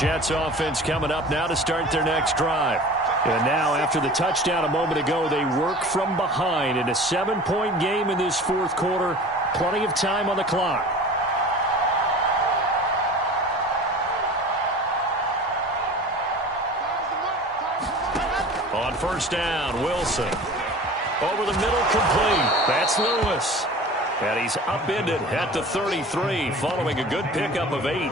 Jets offense coming up now to start their next drive. And now, after the touchdown a moment ago, they work from behind in a 7-point game in this fourth quarter. Plenty of time on the clock. On first down, Wilson. Over the middle, complete. That's Lewis. And he's upended at the 33, following a good pickup of 8.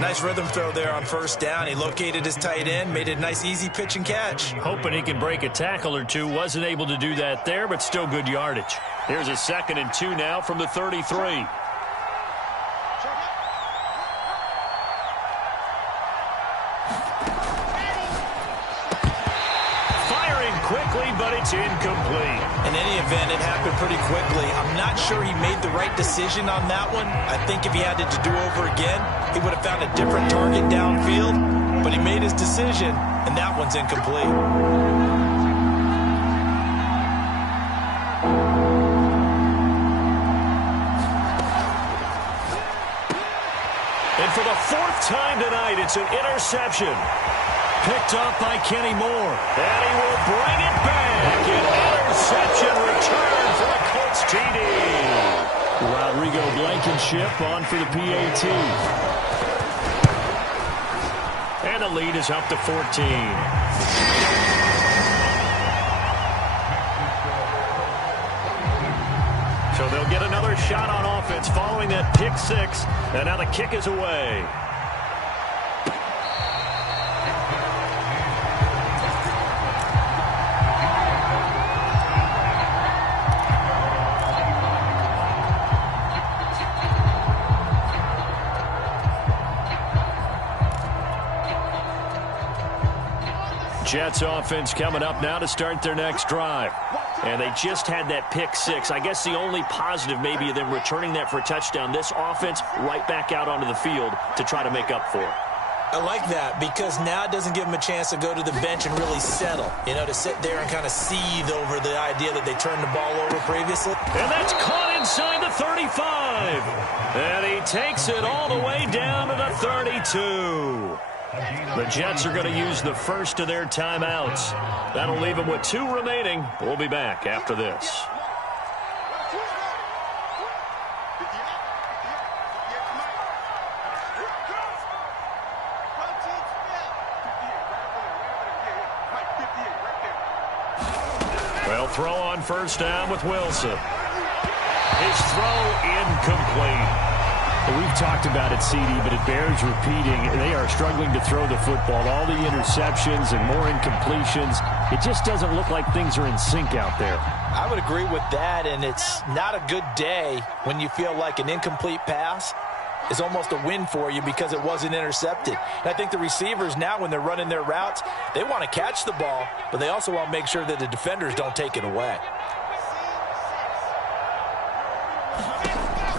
Nice rhythm throw there on first down. He located his tight end, made it a nice easy pitch and catch. Hoping he can break a tackle or two. Wasn't able to do that there, but still good yardage. Here's a 2nd and 2 now from the 33. Quickly, but it's incomplete. In any event, it happened pretty quickly. I'm not sure he made the right decision on that one. I think if he had it to do over again, he would have found a different target downfield. But he made his decision, and that one's incomplete. And for the 4th time tonight, it's an interception. Picked up by Kenny Moore. And he will bring it back. An interception return for the Colts TD. Rodrigo Blankenship on for the PAT. And the lead is up to 14. So they'll get another shot on offense following that pick 6. And now the kick is away. Jets offense coming up now to start their next drive. And they just had that pick 6. I guess the only positive maybe of them returning that for a touchdown. This offense right back out onto the field to try to make up for it. I like that because now it doesn't give them a chance to go to the bench and really settle. You know, to sit there and kind of seethe over the idea that they turned the ball over previously. And that's caught inside the 35. And he takes it all the way down to the 32. The Jets are going to use the first of their timeouts. That'll leave them with 2 remaining. We'll be back after this. Well, throw on first down with Wilson. His throw incomplete. We've talked about it, CD, but it bears repeating. They are struggling to throw the football. All the interceptions and more incompletions. It just doesn't look like things are in sync out there. I would agree with that, and it's not a good day when you feel like an incomplete pass is almost a win for you because it wasn't intercepted. And I think the receivers now, when they're running their routes, they want to catch the ball, but they also want to make sure that the defenders don't take it away.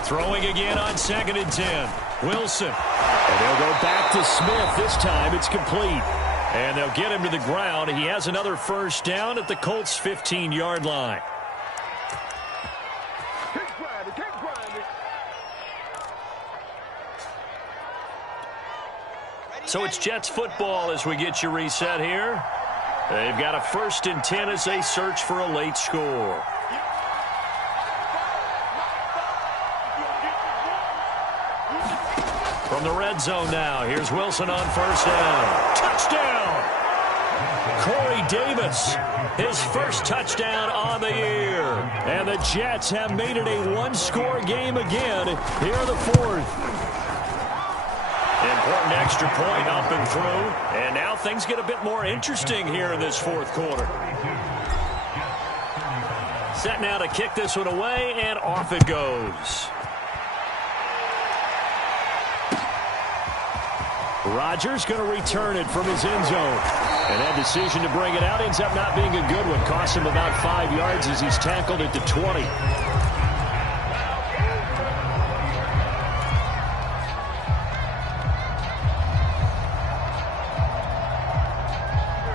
Throwing again on 2nd and 10. Wilson. And they'll go back to Smith. This time it's complete. And they'll get him to the ground. He has another first down at the Colts' 15-yard line. So it's Jets football as we get you reset here. They've got a 1st and 10 as they search for a late score. From the red zone now, here's Wilson on first down. Touchdown! Corey Davis, his first touchdown on the year. And the Jets have made it a one-score game again here in the 4th. Important extra point up and through. And now things get a bit more interesting here in this 4th quarter. Set now to kick this one away, and off it goes. Rodgers going to return it from his end zone. And that decision to bring it out ends up not being a good one. Costs him about 5 yards as he's tackled at the 20.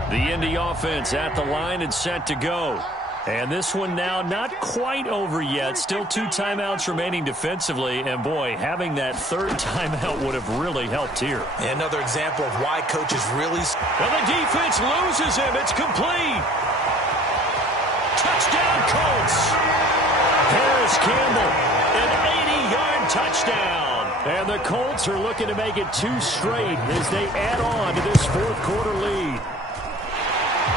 The Indy offense at the line and set to go. And this one now not quite over yet. Still 2 timeouts remaining defensively. And, boy, having that third timeout would have really helped here. Another example of why coaches really... Well, the defense loses him. It's complete. Touchdown, Colts. Harris Campbell, an 80-yard touchdown. And the Colts are looking to make it 2 straight as they add on to this fourth-quarter lead.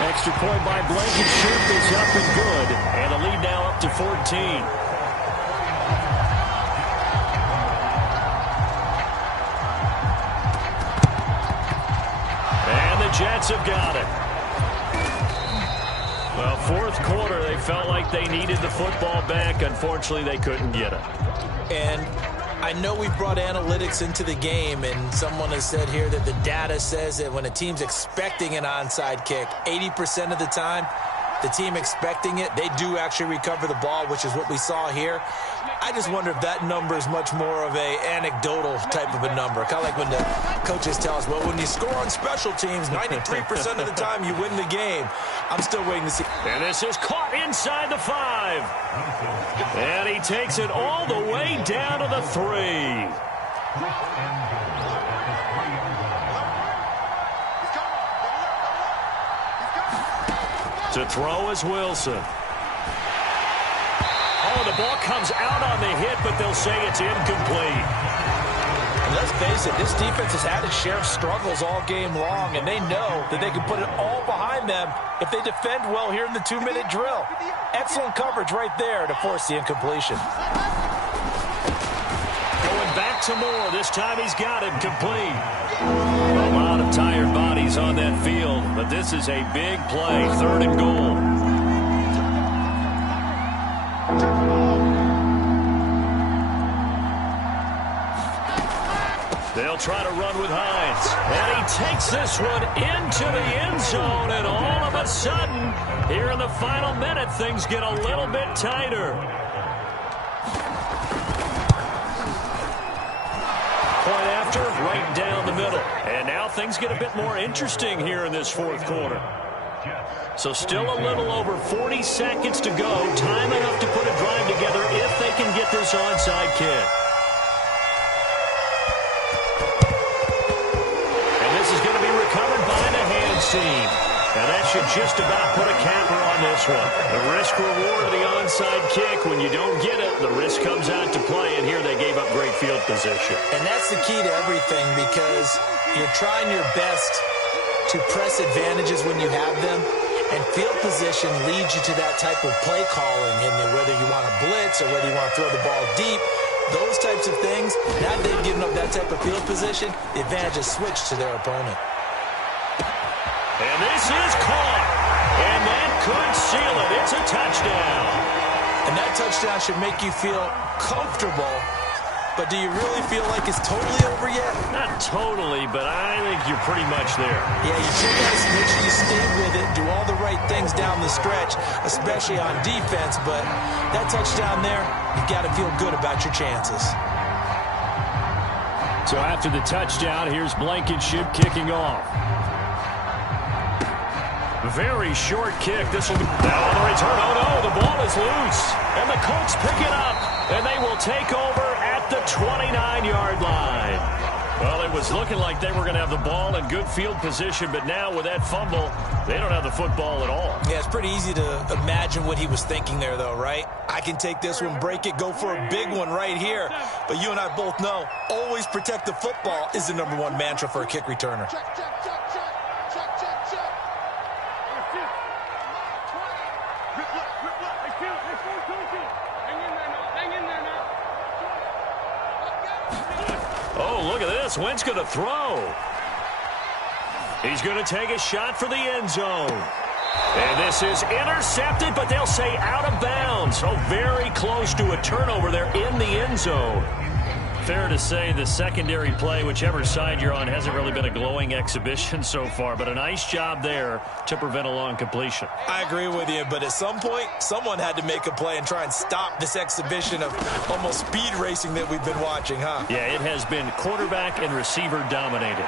Extra point by Blankenship is up and good. And the lead now up to 14. And the Jets have got it. Well, fourth quarter, they felt like they needed the football back. Unfortunately, they couldn't get it. And I know we've brought analytics into the game, and someone has said here that the data says that when a team's expecting an onside kick, 80% of the time, the team expecting it, they do actually recover the ball, which is what we saw here. I just wonder if that number is much more of a anecdotal type of a number. Kind of like when the coaches tell us, well, when you score on special teams, 93% of the time you win the game. I'm still waiting to see. And this is caught inside the 5. And he takes it all the way down to the 3. To throw is Wilson. Oh, the ball comes out on the hit, but they'll say it's incomplete. And let's face it, this defense has had its share of struggles all game long, and they know that they can put it all behind them if they defend well here in the 2-minute drill. Excellent coverage right there to force the incompletion. Going back to Moore. This time he's got it complete. A lot of tired bodies on that field, but this is a big play. 3rd and goal. They'll try to run with Hines. And he takes this one into the end zone. And all of a sudden, here in the final minute, things get a little bit tighter. Point after, right down the middle. And now things get a bit more interesting here in this fourth quarter. So still a little over 40 seconds to go. Time enough to put a drive together if they can get this onside kick. And this is going to be recovered by the hands team. And that should just about put a capper on this one. The risk-reward of the onside kick, when you don't get it, the risk comes out to play, and here they gave up great field position. And that's the key to everything, because you're trying your best to press advantages when you have them, and field position leads you to that type of play calling, and whether you want to blitz or whether you want to throw the ball deep, those types of things, now they've given up that type of field position, the advantage is switched to their opponent. And this is caught. And that could seal it. It's a touchdown. And that touchdown should make you feel comfortable. But do you really feel like it's totally over yet? Not totally, but I think you're pretty much there. Yeah, you still got to make sure you stay with it, do all the right things down the stretch, especially on defense. But that touchdown there, you've got to feel good about your chances. So after the touchdown, here's Blankenship kicking off. Very short kick. This will be now on the return. Oh, no, the ball is loose. And the Colts pick it up, and they will take over at the 29-yard line. Well, it was looking like they were going to have the ball in good field position, but now with that fumble, they don't have the football at all. Yeah, it's pretty easy to imagine what he was thinking there, though, right? I can take this one, break it, go for a big one right here. But you and I both know, always protect the football is the #1 mantra for a kick returner. Oh, look at this. Wentz going to throw. He's going to take a shot for the end zone. And this is intercepted, but they'll say out of bounds. So very close to a turnover there in the end zone. Fair to say the secondary play, whichever side you're on, hasn't really been a glowing exhibition so far, but a nice job there to prevent a long completion. I agree with you, but at some point, someone had to make a play and try and stop this exhibition of almost speed racing that we've been watching, huh? Yeah, it has been quarterback and receiver dominated.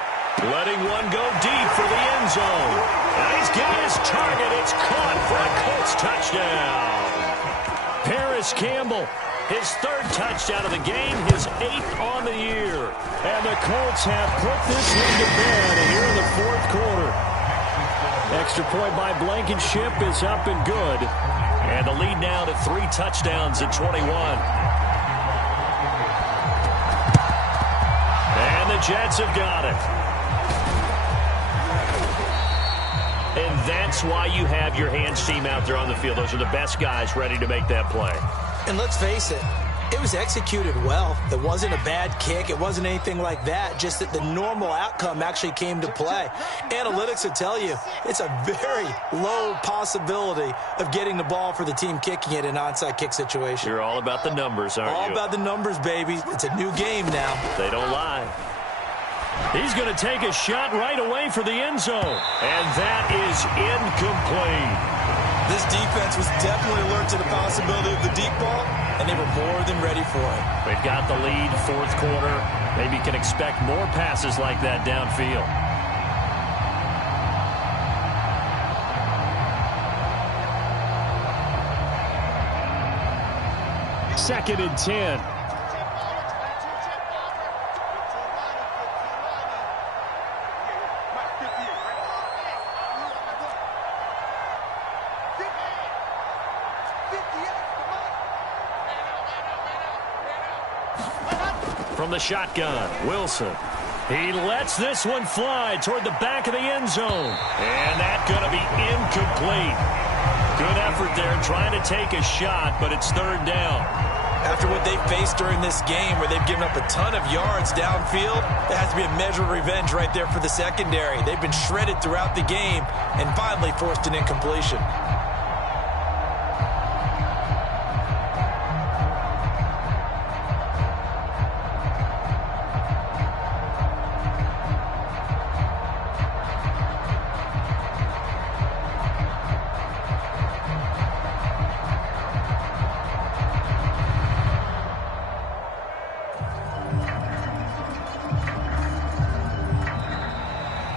Letting one go deep for the end zone. And he's got his target. It's caught for a Colts touchdown. Paris Campbell, his third touchdown of the game, his 8th on the year. And the Colts have put this one to bed here in the fourth quarter. Extra point by Blankenship is up and good. And the lead now to 3 touchdowns at 21. And the Jets have got it. And that's why you have your hands team out there on the field. Those are the best guys ready to make that play. And let's face it, it was executed well. It wasn't a bad kick. It wasn't anything like that. Just that the normal outcome actually came to play. Analytics will tell you it's a very low possibility of getting the ball for the team kicking it in an onside kick situation. You're all about the numbers, aren't you? All about the numbers, baby. It's a new game now. They don't lie. He's going to take a shot right away for the end zone. And that is incomplete. This defense was definitely alert to the possibility of the deep ball, and they were more than ready for it. They've got the lead, fourth quarter. Maybe can expect more passes like that downfield. Second and 10. From the shotgun, Wilson. He lets this one fly toward the back of the end zone. And that's going to be incomplete. Good effort there trying to take a shot, but it's third down. After what they've faced during this game where they've given up a ton of yards downfield, there has to be a measure of revenge right there for the secondary. They've been shredded throughout the game and finally forced an incompletion.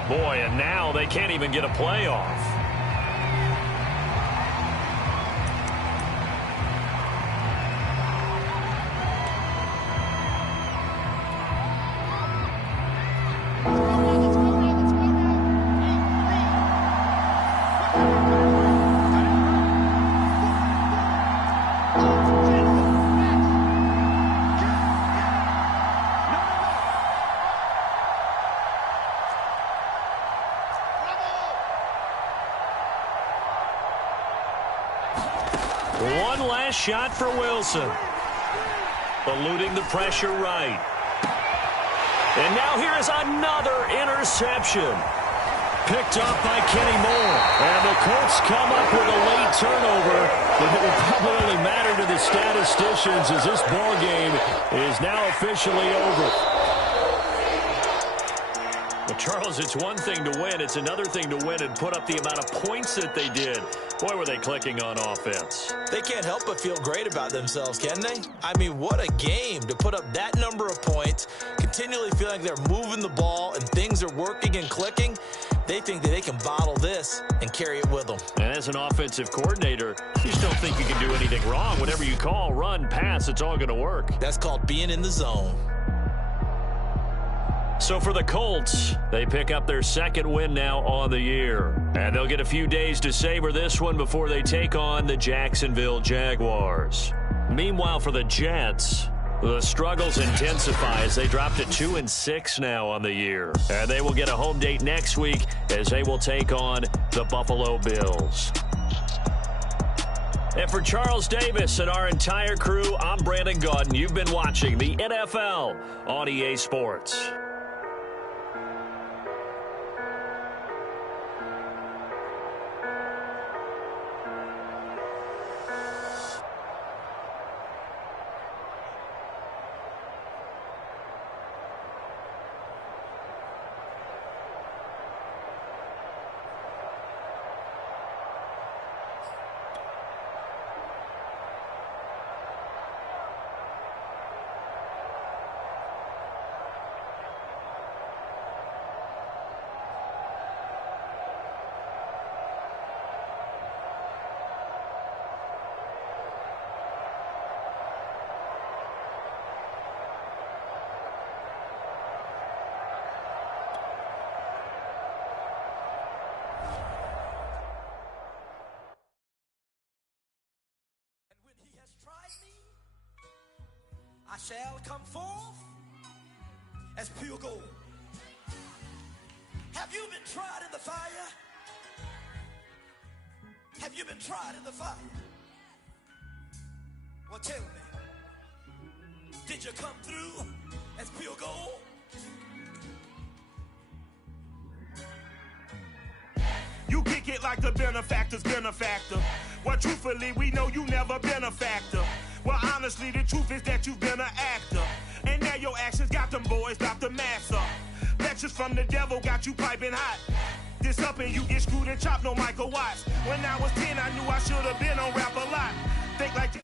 Boy, and now they can't even get a playoff. One last shot for Wilson. Eluding the pressure right. And now here is another interception. Picked up by Kenny Moore. And the Colts come up with a late turnover. But it will probably only matter to the statisticians as this ball game is now officially over. Well, Charles, it's one thing to win. It's another thing to win and put up the amount of points that they did. Boy, were they clicking on offense. They can't help but feel great about themselves, can they? I mean, what a game to put up that number of points, continually feeling like they're moving the ball and things are working and clicking. They think that they can bottle this and carry it with them. And as an offensive coordinator, you just don't think you can do anything wrong. Whatever you call, run, pass, it's all going to work. That's called being in the zone. So for the Colts, they pick up their second win now on the year. And they'll get a few days to savor this one before they take on the Jacksonville Jaguars. Meanwhile, for the Jets, the struggles intensify as they drop to 2-6 now on the year. And they will get a home date next week as they will take on the Buffalo Bills. And for Charles Davis and our entire crew, I'm Brandon Gaudin. You've been watching the NFL on EA Sports. shall come forth as pure gold. Have you been tried in the fire? Have you been tried in the fire? Well, tell me, did you come through as pure gold? You kick it like the benefactor's benefactor. Well, truthfully, we know you never been a factor. Well, honestly, the truth is that you've been an actor. And now your actions got them boys, got the mass up. Lectures from the devil got you piping hot. This up and you get screwed and chopped, no Michael Watts. When I was 10, I knew I should have been on rap a lot. Think like